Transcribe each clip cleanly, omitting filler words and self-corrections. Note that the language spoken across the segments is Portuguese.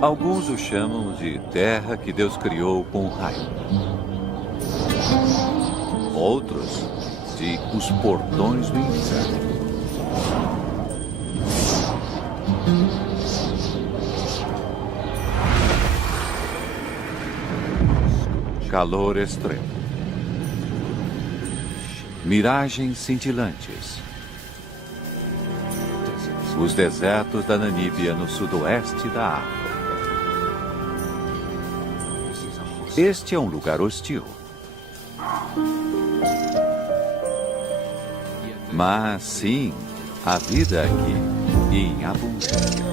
Alguns o chamam de terra que Deus criou com um raio. Outros de os portões do inferno. Calor extremo. Miragens cintilantes. Os desertos da Namíbia no sudoeste da África. Este é um lugar hostil. Mas sim, a vida aqui em abundância.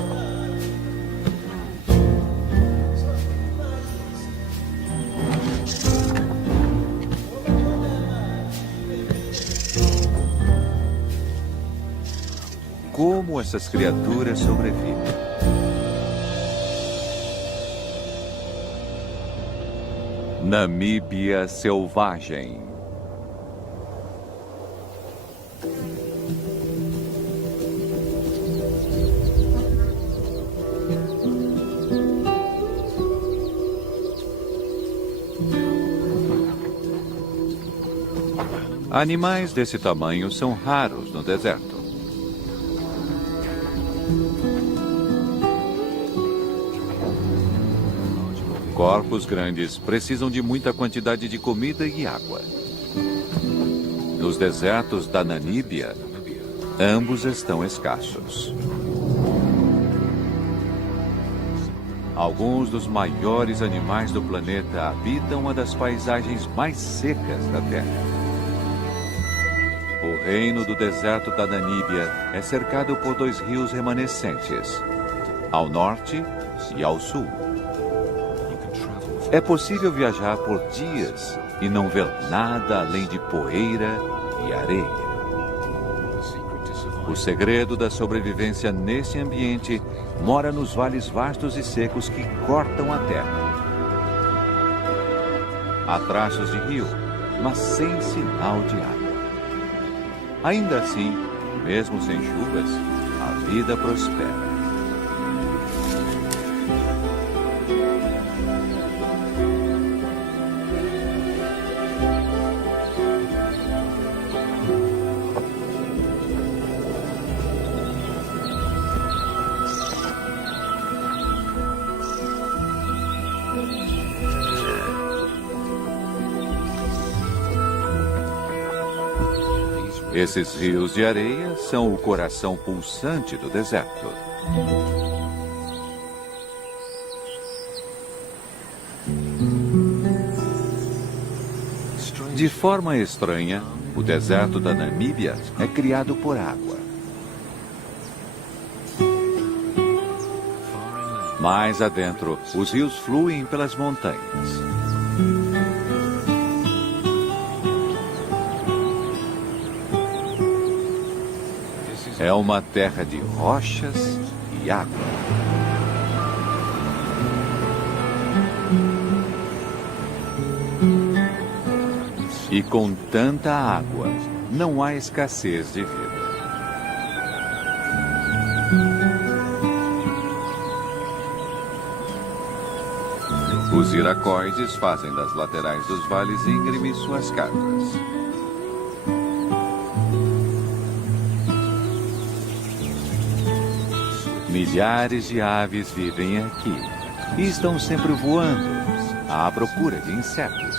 Como essas criaturas sobrevivem? Namíbia selvagem. Animais desse tamanho são raros no deserto. Corpos grandes precisam de muita quantidade de comida e água. Nos desertos da Namíbia, ambos estão escassos. Alguns dos maiores animais do planeta habitam uma das paisagens mais secas da Terra. O reino do deserto da Namíbia é cercado por 2 rios remanescentes, ao norte e ao sul. É possível viajar por dias e não ver nada além de poeira e areia. O segredo da sobrevivência nesse ambiente mora nos vales vastos e secos que cortam a terra. Há traços de rio, mas sem sinal de água. Ainda assim, mesmo sem chuvas, a vida prospera. Esses rios de areia são o coração pulsante do deserto. De forma estranha, o deserto da Namíbia é criado por água. Mais adentro, os rios fluem pelas montanhas. É uma terra de rochas e água. E com tanta água, não há escassez de vida. Os iracoides fazem das laterais dos vales íngremes suas casas. Milhares de aves vivem aqui e estão sempre voando à procura de insetos.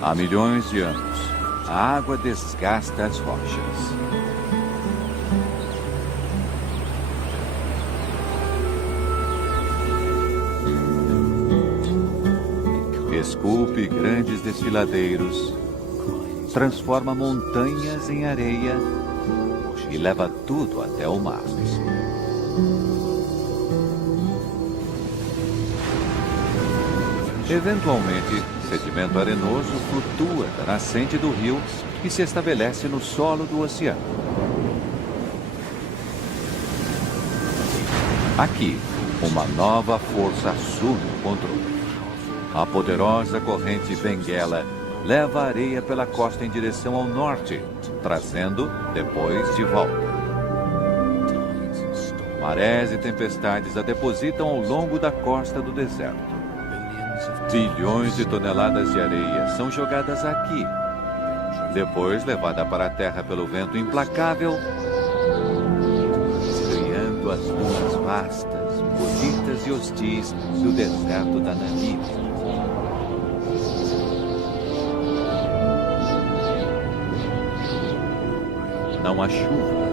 Há milhões de anos, a água desgasta as rochas. Esculpe grandes desfiladeiros, transforma montanhas em areia e leva tudo até o mar. Eventualmente, sedimento arenoso flutua da nascente do rio e se estabelece no solo do oceano. Aqui, uma nova força assume o controle. A poderosa corrente Benguela leva a areia pela costa em direção ao norte, trazendo depois de volta. Marés e tempestades a depositam ao longo da costa do deserto. Bilhões de toneladas de areia são jogadas aqui, depois levada para a terra pelo vento implacável, criando as dunas vastas, bonitas e hostis do deserto da Namíbia. Não há chuva.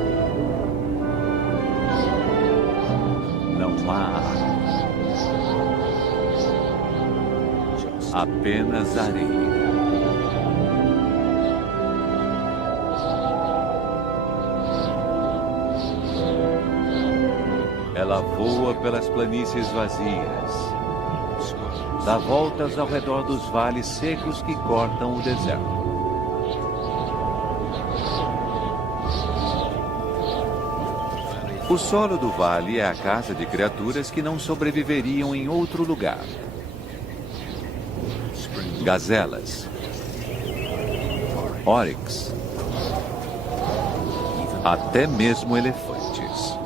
Não há água. Apenas areia. Ela voa pelas planícies vazias, dá voltas ao redor dos vales secos que cortam o deserto. O solo do vale é a casa de criaturas que não sobreviveriam em outro lugar. Gazelas, oryx, até mesmo elefantes.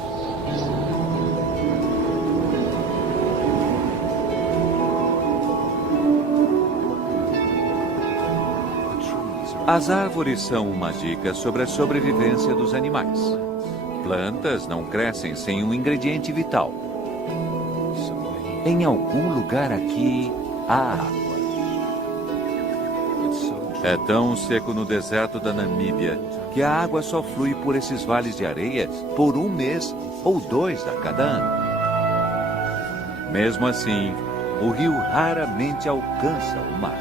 As árvores são uma dica sobre a sobrevivência dos animais. Plantas não crescem sem um ingrediente vital. Em algum lugar aqui há água. É tão seco no deserto da Namíbia que a água só flui por esses vales de areia por 1 mês ou 2 a cada ano. Mesmo assim, o rio raramente alcança o mar.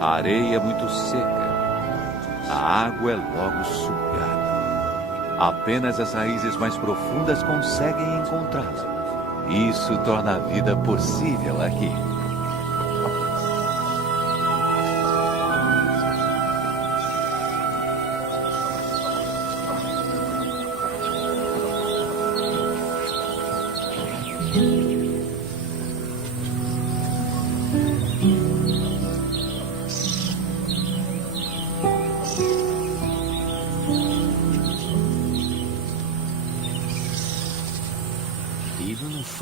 A areia é muito seca. A água é logo sugada. Apenas as raízes mais profundas conseguem encontrá-la. Isso torna a vida possível aqui.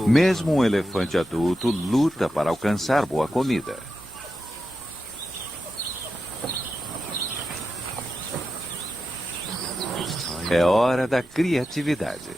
Mesmo um elefante adulto luta para alcançar boa comida. É hora da criatividade.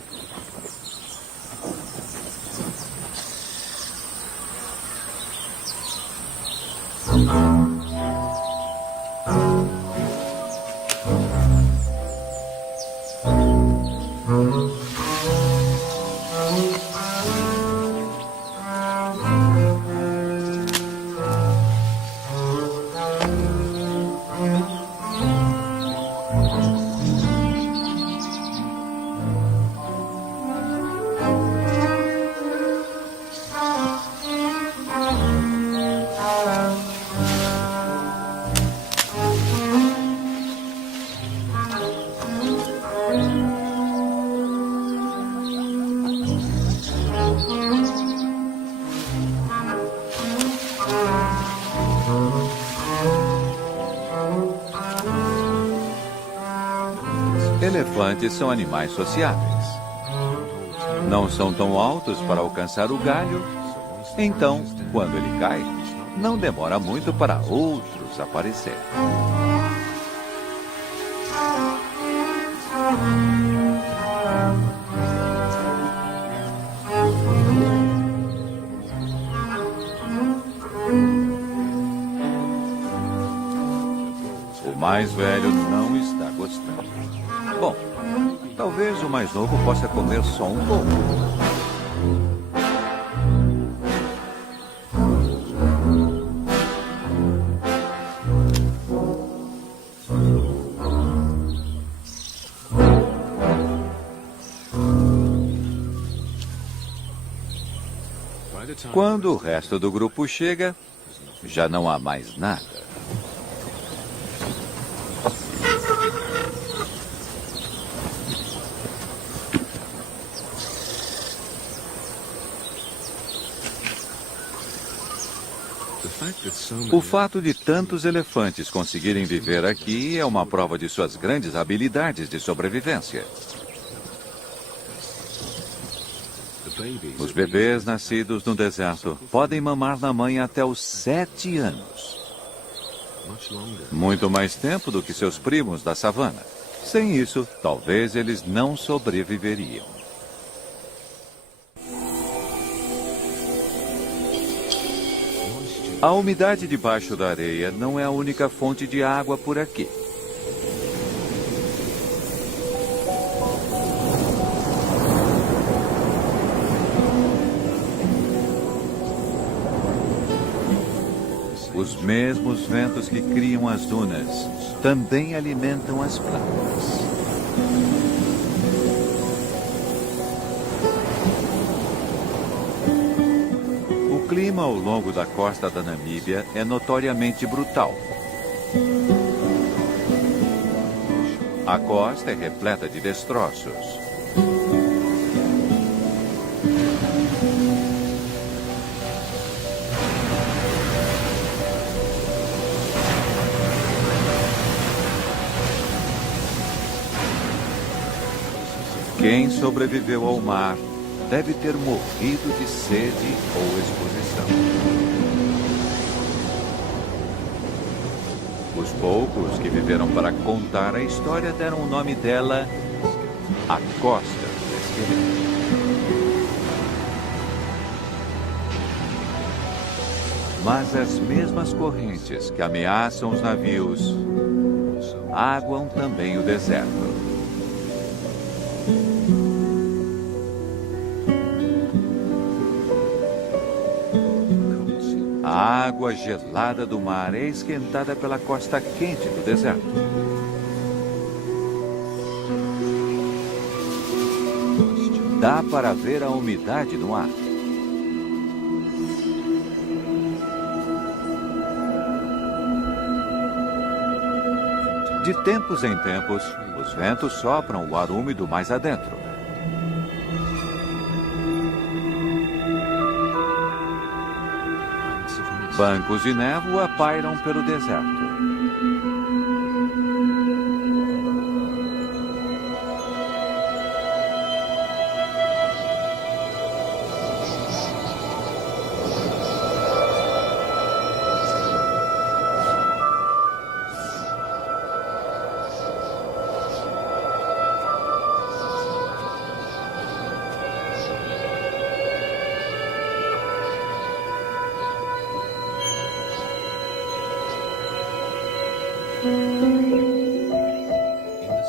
Elefantes são animais sociáveis. Não são tão altos para alcançar o galho, então, quando ele cai, não demora muito para outros aparecerem. O mais velho não está gostando. Bom, talvez o mais novo possa comer só um pouco. Quando o resto do grupo chega, já não há mais nada. O fato de tantos elefantes conseguirem viver aqui é uma prova de suas grandes habilidades de sobrevivência. Os bebês nascidos no deserto podem mamar na mãe até os 7 anos. Muito mais tempo do que seus primos da savana. Sem isso, talvez eles não sobreviveriam. A umidade debaixo da areia não é a única fonte de água por aqui. Os mesmos ventos que criam as dunas também alimentam as plantas. O clima ao longo da costa da Namíbia é notoriamente brutal. A costa é repleta de destroços. Quem sobreviveu ao mar deve ter morrido de sede ou exposição. Os poucos que viveram para contar a história deram o nome dela a Costa do Esqueleto. Mas as mesmas correntes que ameaçam os navios aguam também o deserto. A água gelada do mar é esquentada pela costa quente do deserto. Dá para ver a umidade no ar. De tempos em tempos, os ventos sopram o ar úmido mais adentro. Bancos de névoa pairam pelo deserto.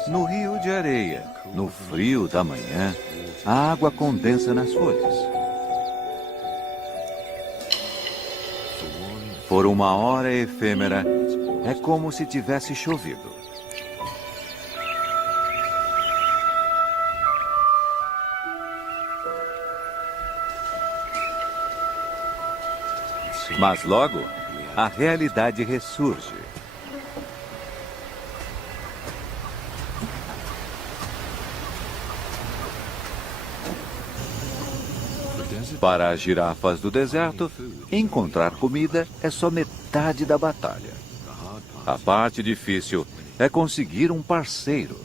No rio de areia, no frio da manhã, a água condensa nas folhas. Por uma hora efêmera, é como se tivesse chovido. Mas logo, a realidade ressurge. Para as girafas do deserto, encontrar comida é só metade da batalha. A parte difícil é conseguir um parceiro.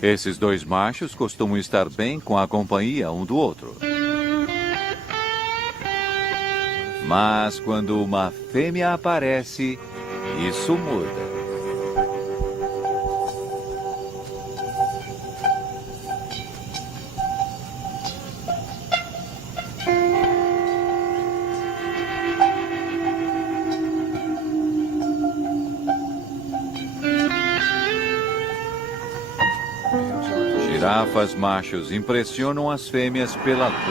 Esses dois machos costumam estar bem com a companhia um do outro. Mas quando uma fêmea aparece, isso muda. Girafas machos impressionam as fêmeas pela luta.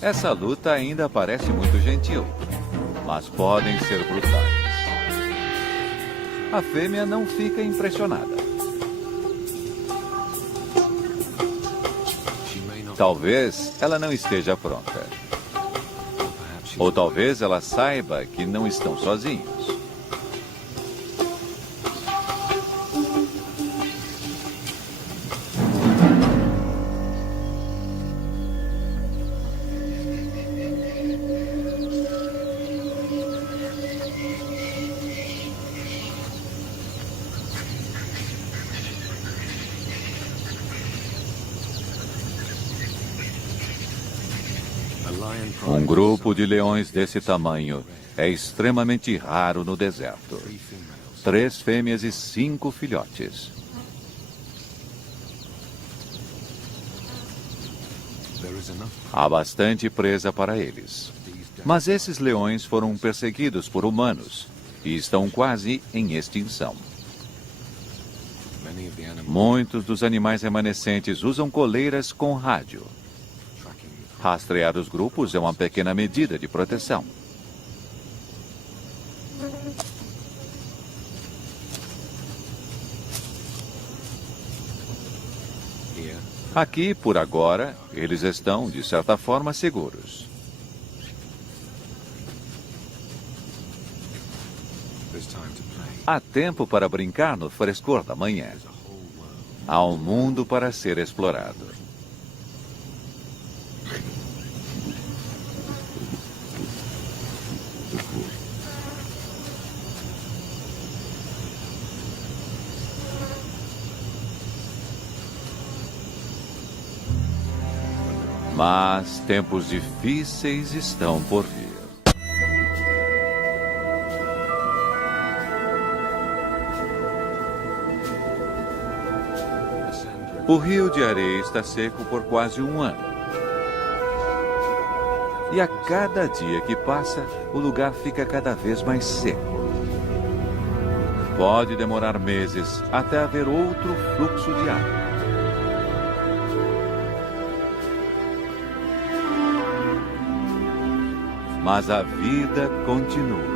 Essa luta ainda parece muito gentil, mas podem ser brutais. A fêmea não fica impressionada. Talvez ela não esteja pronta. Ou talvez ela saiba que não estão sozinhos. Um grupo de leões desse tamanho é extremamente raro no deserto. 3 fêmeas e 5 filhotes. Há bastante presa para eles. Mas esses leões foram perseguidos por humanos e estão quase em extinção. Muitos dos animais remanescentes usam coleiras com rádio. Rastrear os grupos é uma pequena medida de proteção. Aqui, por agora, eles estão, de certa forma, seguros. Há tempo para brincar no frescor da manhã. Há um mundo para ser explorado. Mas tempos difíceis estão por vir. O rio de areia está seco por quase um ano. E a cada dia que passa, o lugar fica cada vez mais seco. Pode demorar meses até haver outro fluxo de água. Mas a vida continua.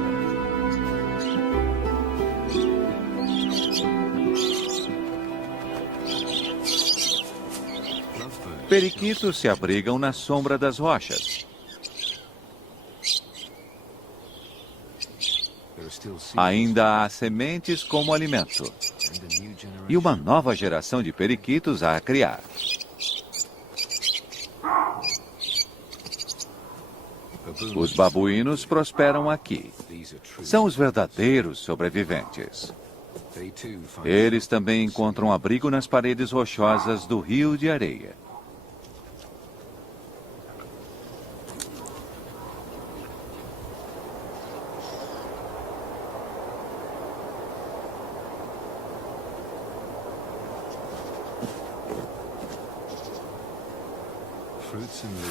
Periquitos se abrigam na sombra das rochas. Ainda há sementes como alimento. E uma nova geração de periquitos a criar. Os babuínos prosperam aqui. São os verdadeiros sobreviventes. Eles também encontram abrigo nas paredes rochosas do rio de areia.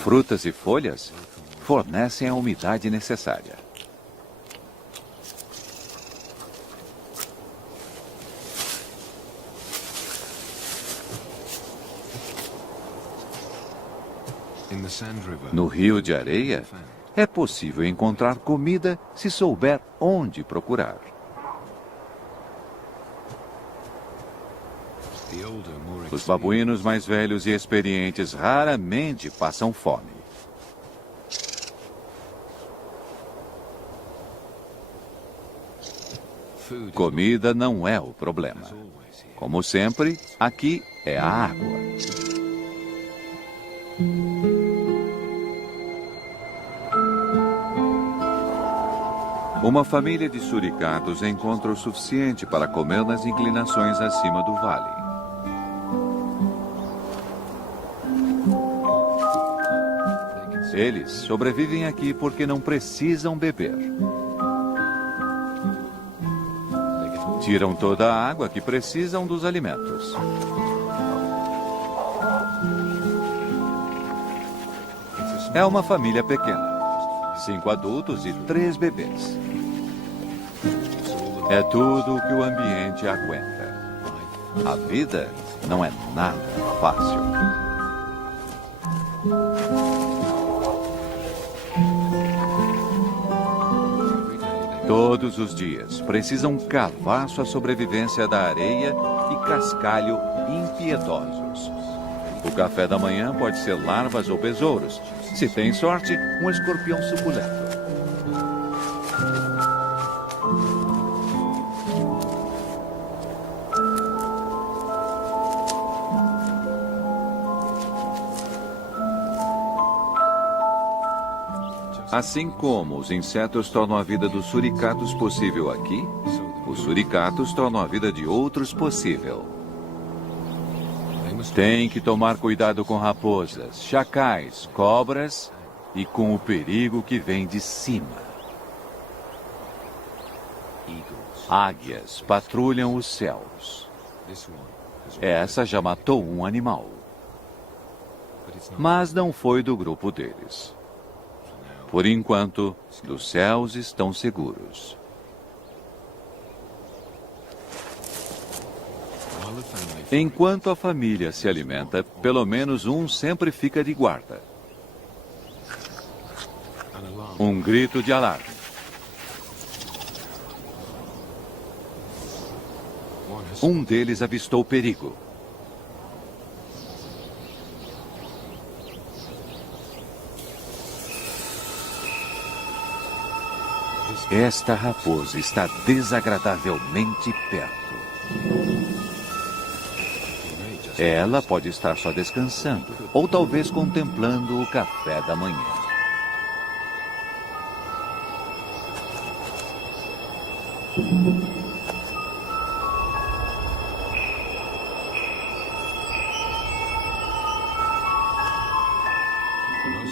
Frutas e folhas fornecem a umidade necessária. No rio de areia, é possível encontrar comida se souber onde procurar. Os babuínos mais velhos e experientes raramente passam fome. Comida não é o problema. Como sempre, aqui é a água. Uma família de suricatos encontra o suficiente para comer nas inclinações acima do vale. Eles sobrevivem aqui porque não precisam beber. Tiram toda a água que precisam dos alimentos. É uma família pequena. 5 adultos e 3 bebês. É tudo o que o ambiente aguenta. A vida não é nada fácil. Todos os dias precisam cavar sua sobrevivência da areia e cascalho impiedosos. O café da manhã pode ser larvas ou besouros. Se tem sorte, um escorpião suculento. Assim como os insetos tornam a vida dos suricatos possível aqui, os suricatos tornam a vida de outros possível. Tem que tomar cuidado com raposas, chacais, cobras e com o perigo que vem de cima. Águias patrulham os céus. Essa já matou um animal. Mas não foi do grupo deles. Por enquanto, os céus estão seguros. Enquanto a família se alimenta, pelo menos um sempre fica de guarda. Um grito de alarme. Um deles avistou perigo. Esta raposa está desagradavelmente perto. Ela pode estar só descansando, ou talvez contemplando o café da manhã.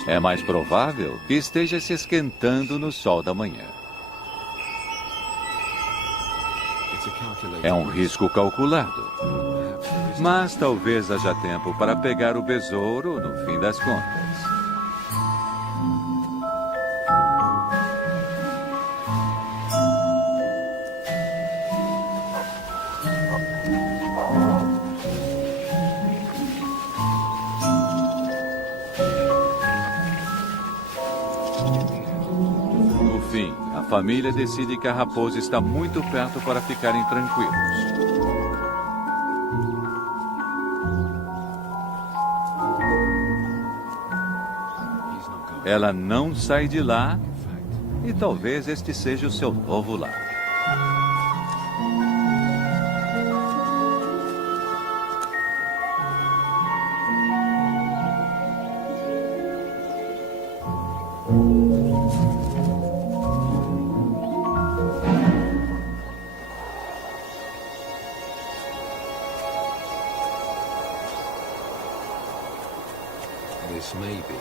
É mais provável que esteja se esquentando no sol da manhã. É um risco calculado. Mas talvez haja tempo para pegar o besouro no fim das contas. No fim, a família decide que a raposa está muito perto para ficarem tranquilos. Ela não sai de lá e talvez este seja o seu novo lar.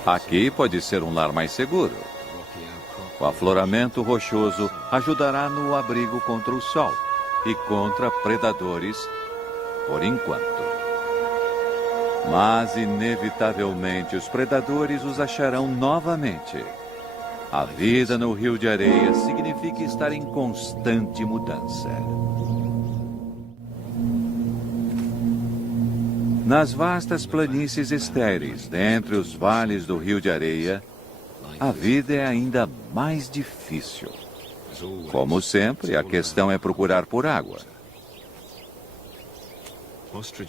Aqui pode ser um lar mais seguro. O afloramento rochoso ajudará no abrigo contra o sol e contra predadores, por enquanto. Mas, inevitavelmente, os predadores os acharão novamente. A vida no Rio de Areia significa estar em constante mudança. Nas vastas planícies estéreis, dentre os vales do Rio de Areia, a vida é ainda mais difícil. Como sempre, a questão é procurar por água.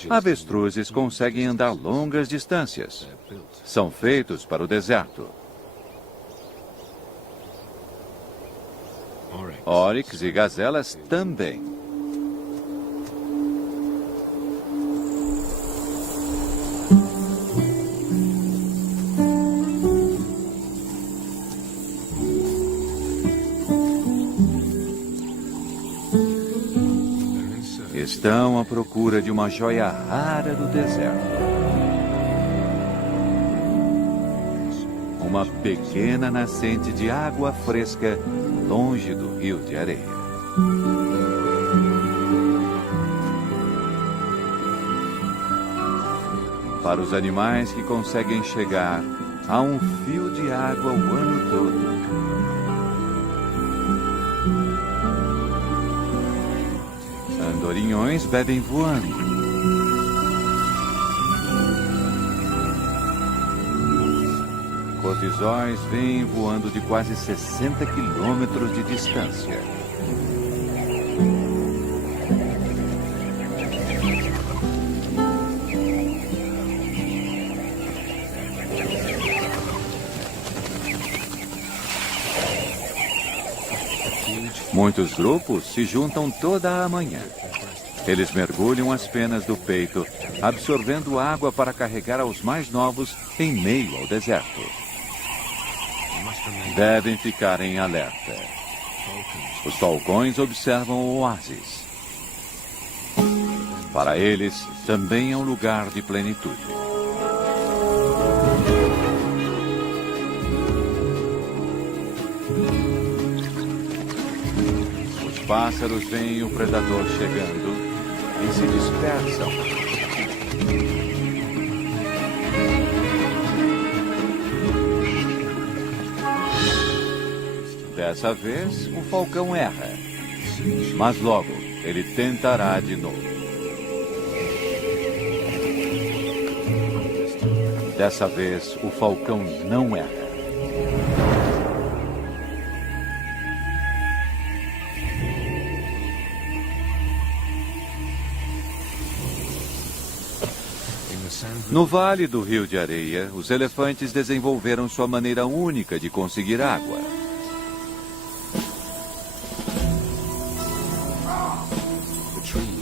Avestruzes conseguem andar longas distâncias. São feitos para o deserto. Oryx e gazelas também. Estão à procura de uma joia rara do deserto. Uma pequena nascente de água fresca longe do Rio de Areia. Para os animais que conseguem chegar a um fio de água o ano todo. Andorinhões bebem voando. Corvisóis vêm voando de quase 60 quilômetros de distância. Muitos grupos se juntam toda a manhã. Eles mergulham as penas do peito, absorvendo água para carregar aos mais novos em meio ao deserto. Devem ficar em alerta. Os falcões observam o oásis. Para eles, também é um lugar de plenitude. Os pássaros veem o predador chegando e se dispersam. Dessa vez, o falcão erra. Mas logo, ele tentará de novo. Dessa vez, o falcão não erra. No Vale do Rio de Areia, os elefantes desenvolveram sua maneira única de conseguir água.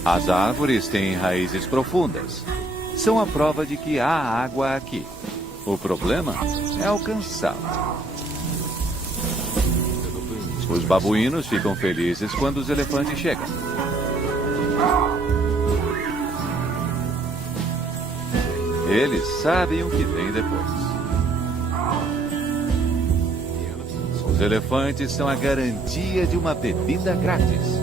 As árvores têm raízes profundas. São a prova de que há água aqui. O problema é alcançá-la. Os babuínos ficam felizes quando os elefantes chegam. Eles sabem o que vem depois. Os elefantes são a garantia de uma bebida grátis.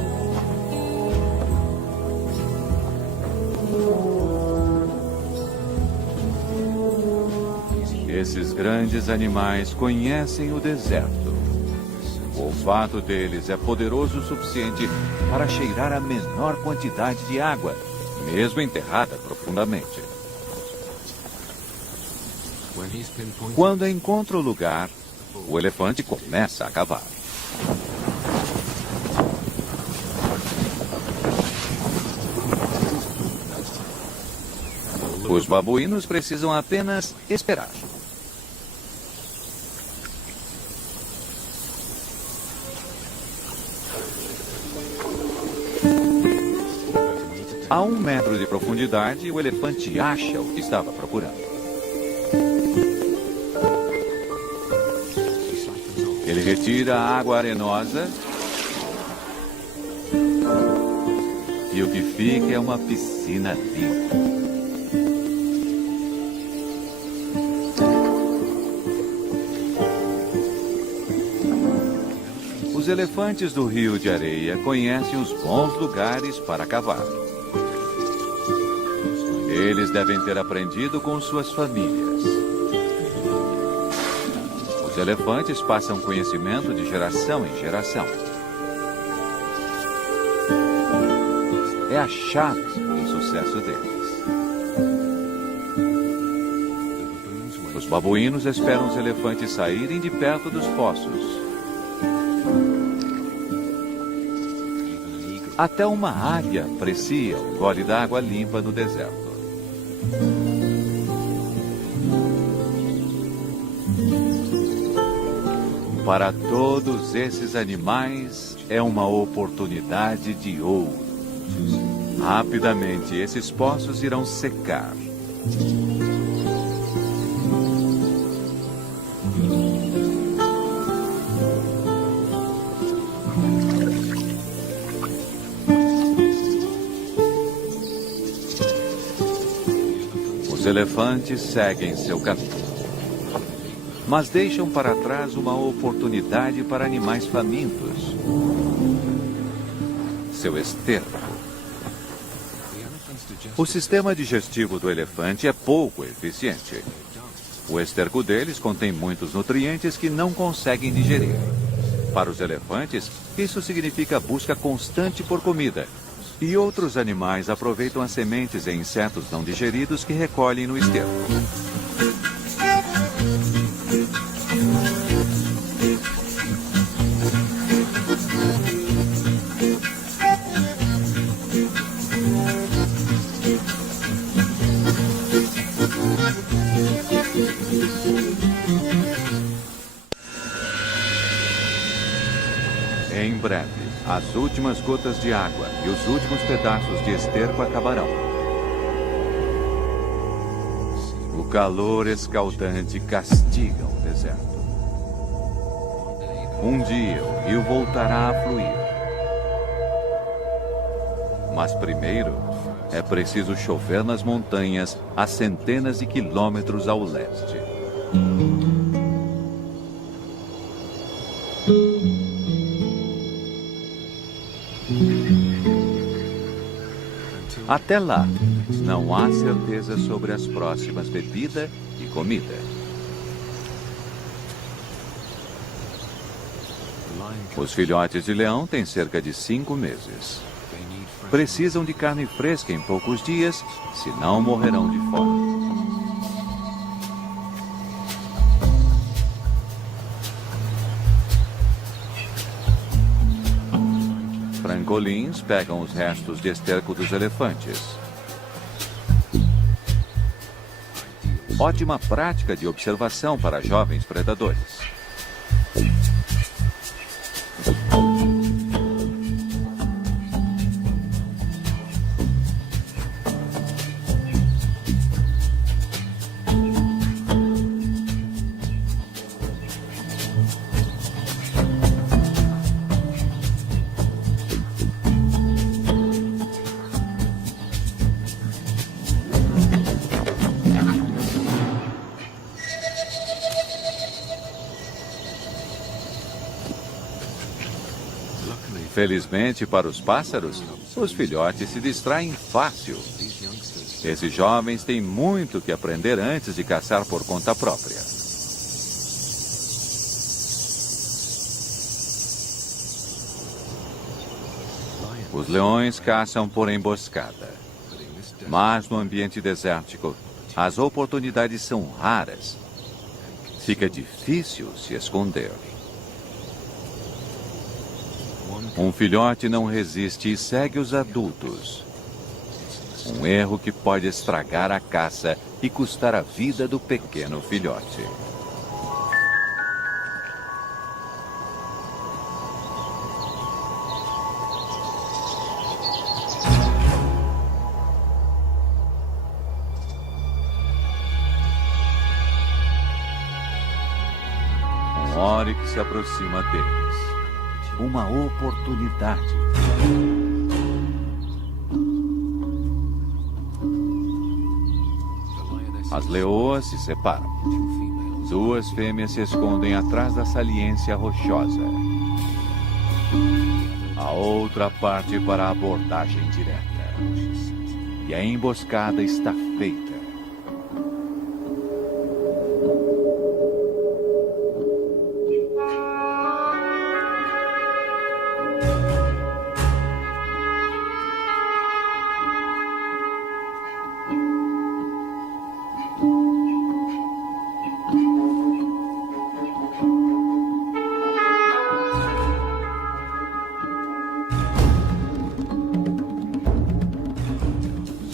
Esses grandes animais conhecem o deserto. O olfato deles é poderoso o suficiente para cheirar a menor quantidade de água, mesmo enterrada profundamente. Quando encontra o lugar, o elefante começa a cavar. Os babuínos precisam apenas esperar. A 1 metro de profundidade, o elefante acha o que estava procurando. Ele retira a água arenosa e o que fica é uma piscina limpa. Os elefantes do Rio de Areia conhecem os bons lugares para cavar. Eles devem ter aprendido com suas famílias. Os elefantes passam conhecimento de geração em geração. É a chave do sucesso deles. Os babuínos esperam os elefantes saírem de perto dos poços. Até uma águia aprecia o gole d'água limpa no deserto. Para todos esses animais, é uma oportunidade de ouro. Rapidamente, esses poços irão secar. Os elefantes seguem seu caminho, mas deixam para trás uma oportunidade para animais famintos. Seu esterco. O sistema digestivo do elefante é pouco eficiente. O esterco deles contém muitos nutrientes que não conseguem digerir. Para os elefantes, isso significa busca constante por comida. E outros animais aproveitam as sementes e insetos não digeridos que recolhem no esterco. Em breve, As últimas gotas de água e os últimos pedaços de esterco acabarão. O calor escaldante castiga o deserto. Um dia o rio voltará a fluir. Mas primeiro é preciso chover nas montanhas a centenas de quilômetros ao leste. Até lá, não há certeza sobre as próximas bebida e comida. Os filhotes de leão têm cerca de 5 meses. Precisam de carne fresca em poucos dias, senão morrerão de fome. Francolins pegam os restos de esterco dos elefantes. Ótima prática de observação para jovens predadores. Felizmente para os pássaros, os filhotes se distraem fácil. Esses jovens têm muito que aprender antes de caçar por conta própria. Os leões caçam por emboscada. Mas no ambiente desértico, as oportunidades são raras. Fica difícil se esconder. Um filhote não resiste e segue os adultos. Um erro que pode estragar a caça e custar a vida do pequeno filhote. Um oryx se aproxima deles. Uma oportunidade. As leoas se separam. 2 fêmeas se escondem atrás da saliência rochosa. A outra parte para a abordagem direta. E a emboscada está feita.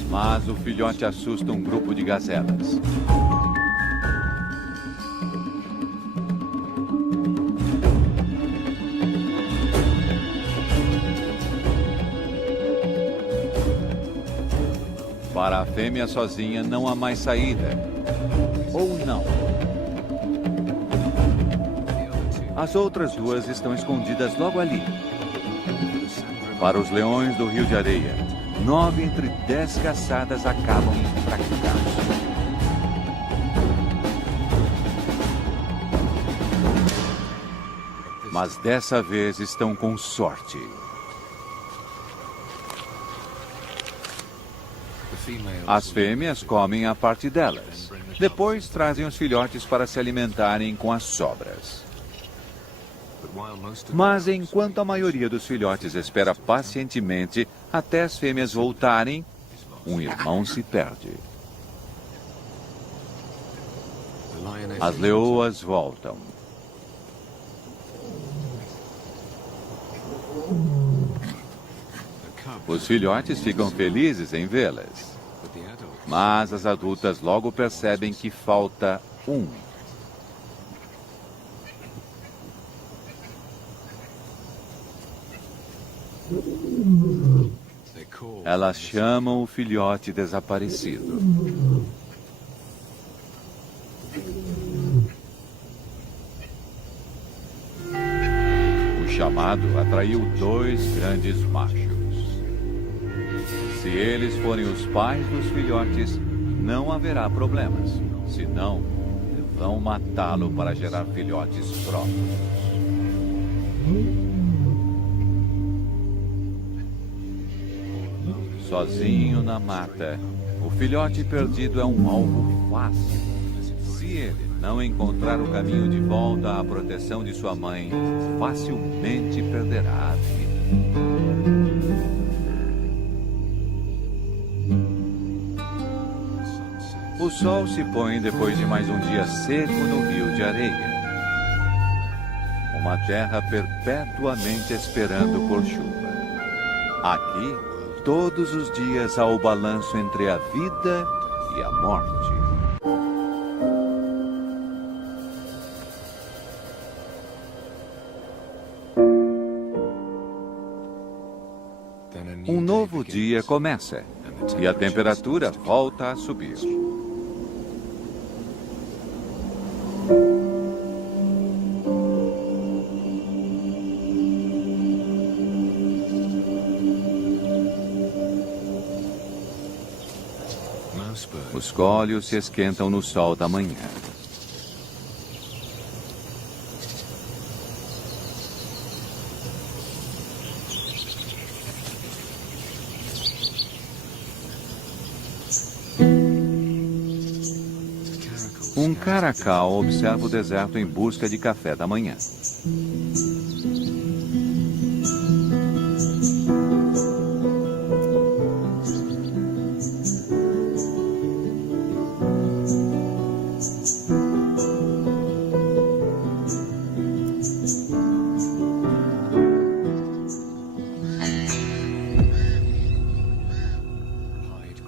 Mas o filhote assusta um grupo de gazelas. Para a fêmea sozinha não há mais saída. Ou não. As outras 2 estão escondidas logo ali. Para os leões do Rio de Areia, 9 entre 10 caçadas acabam em fracasso. Mas dessa vez estão com sorte. As fêmeas comem a parte delas. Depois trazem os filhotes para se alimentarem com as sobras. Mas enquanto a maioria dos filhotes espera pacientemente até as fêmeas voltarem, um irmão se perde. As leoas voltam. Os filhotes ficam felizes em vê-las. Mas as adultas logo percebem que falta um. Elas chamam o filhote desaparecido. O chamado atraiu 2 grandes machos. Se eles forem os pais dos filhotes, não haverá problemas. Senão, vão matá-lo para gerar filhotes próprios. Sozinho na mata, o filhote perdido é um alvo fácil. Se ele não encontrar o caminho de volta à proteção de sua mãe, facilmente perderá a vida. O sol se põe depois de mais um dia seco no rio de areia. Uma terra perpetuamente esperando por chuva. Aqui, todos os dias há o balanço entre a vida e a morte. Um novo dia começa e a temperatura volta a subir. Os cólios se esquentam no sol da manhã. Um caracal observa o deserto em busca de café da manhã.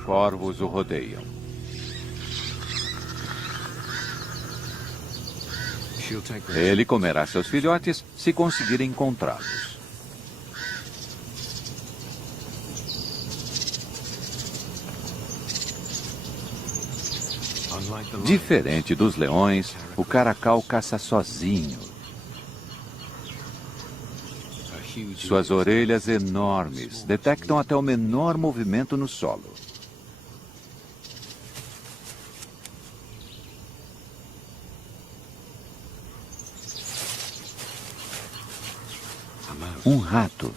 Corvos o rodeiam. Ele comerá seus filhotes se conseguir encontrá-los. Diferente dos leões, o caracal caça sozinho. Suas orelhas enormes detectam até o menor movimento no solo. Um rato.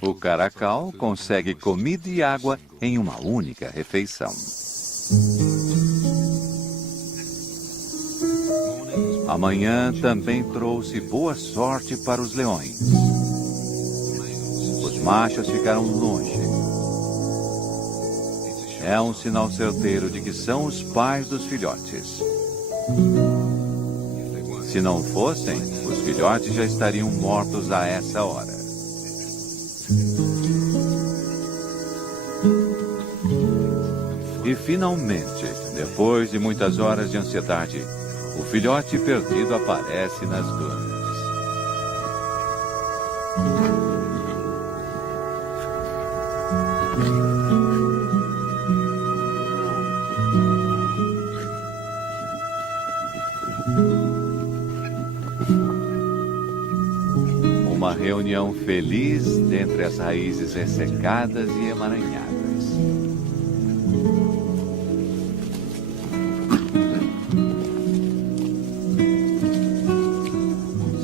O caracal consegue comida e água em uma única refeição. Amanhã também trouxe boa sorte para os leões. Os machos ficaram longe. É um sinal certeiro de que são os pais dos filhotes. Se não fossem, os filhotes já estariam mortos a essa hora. E finalmente, depois de muitas horas de ansiedade, o filhote perdido aparece nas dunas. Uma reunião feliz dentre as raízes ressecadas e emaranhadas.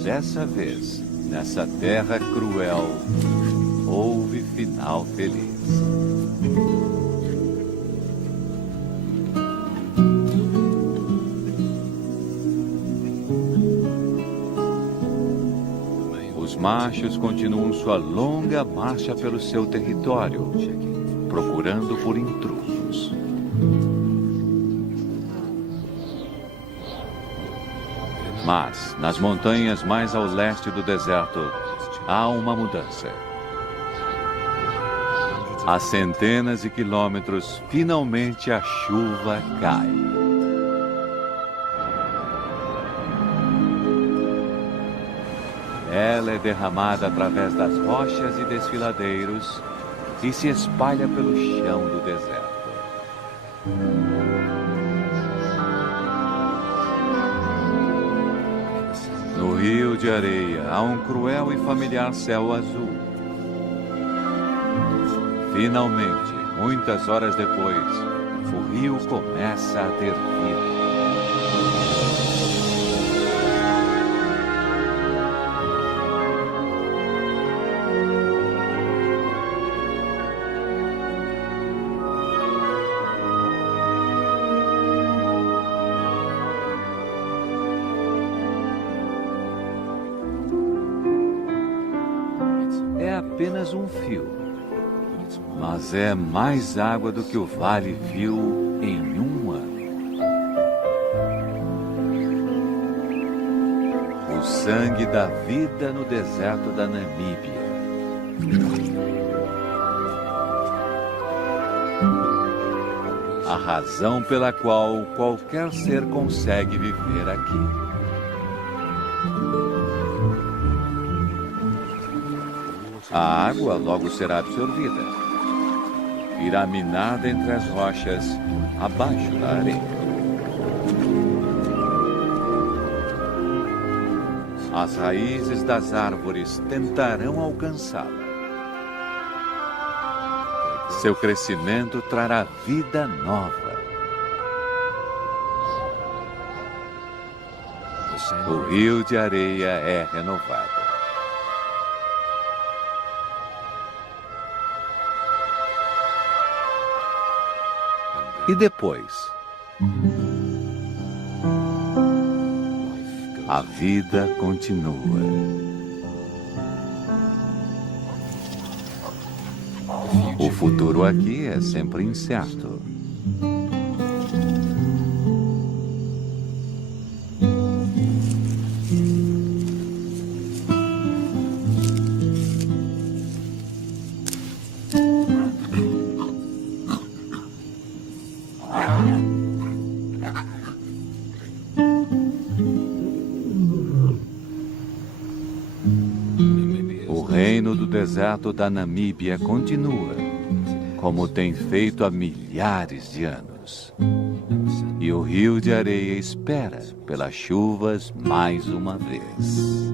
Dessa vez, nessa terra cruel, houve final feliz. Os machos continuam sua longa marcha pelo seu território, procurando por intrusos. Mas, nas montanhas mais ao leste do deserto, há uma mudança. A centenas de quilômetros, finalmente a chuva cai. Ela é derramada através das rochas e desfiladeiros e se espalha pelo chão do deserto. No rio de areia há um cruel e familiar céu azul. Finalmente, muitas horas depois, o rio começa a ter vida. É apenas um fio, mas é mais água do que o vale viu em um ano. O sangue da vida no deserto da Namíbia. A razão pela qual qualquer ser consegue viver aqui. A água logo será absorvida. Irá minada entre as rochas, abaixo da areia. As raízes das árvores tentarão alcançá-la. Seu crescimento trará vida nova. O rio de areia é renovado. E depois? A vida continua. O futuro aqui é sempre incerto. O reino do deserto da Namíbia continua, como tem feito há milhares de anos. E o rio de areia espera pelas chuvas mais uma vez.